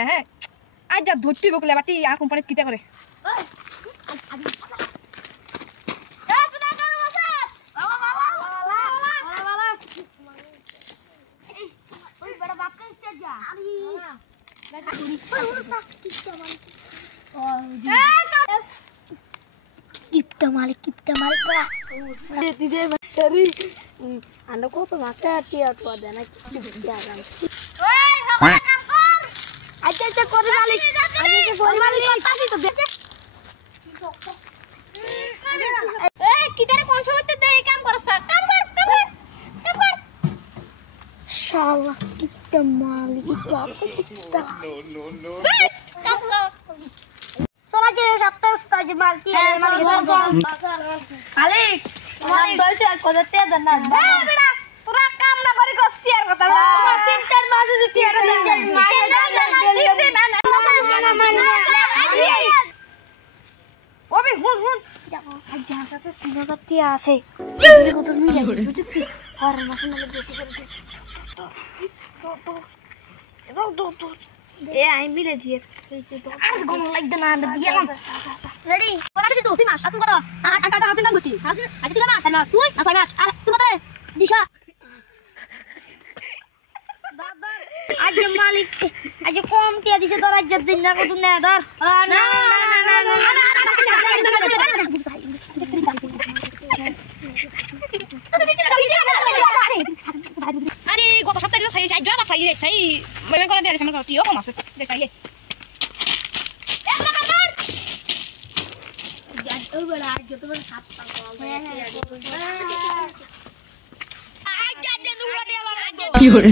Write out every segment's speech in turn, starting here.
না হ্যাঁ আজ যা ধরতে বকলে বাটি আর কোম্পানি কিটা করে কিপটা মালিক দিদে মারি আন্ডা কত মাছটা টিয়া তো দেয় না ওই হাওয়া কাম কর আচ্ছা করে মালিক করে মালিক কথাই তো দেশে এই কিদারে কোন সময়তে দে এই কাম করছ কাম কর শালা কিপটা মালিক বাপ কিপটা নো কাম কর सोला के सप्ताह उसका जो मारती है मालिक दोसे को देते दन्ना ए बेटा पूरा काम ना करी कस्टियर কথা না 3-4 মাস হচ্ছে টিয়ার ওবে হুন যাবো আজ যার কাছে 3000 টিয়া আছে দিলে কত মিলে বুঝছিস আর মাসে না বেশি করে তো এ আই মিলে দিয়ে আর গম লাগবে না দিলাম রেডি কোথায় তুই মাস তুই কত আটা হাতে কাম করছিস আজ তুই মাস মাস তুই না 6 মাস আর তুই কত রে দিশা দাদা আজ মালিক আজ কম টিয়া দিছে তোর আজ দিন না কত না ধর না আরে গত সপ্তাহে তো সাই জবা সাই মেমে করে দিয়ে এখানে টিও কম আছে দেখাইয়ে ওই বড় আজ যত বড় সাপ কি করে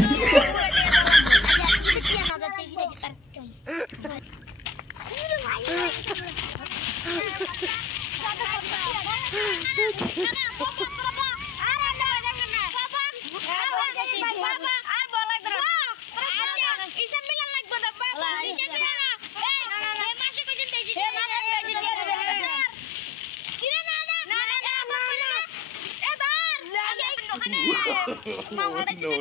no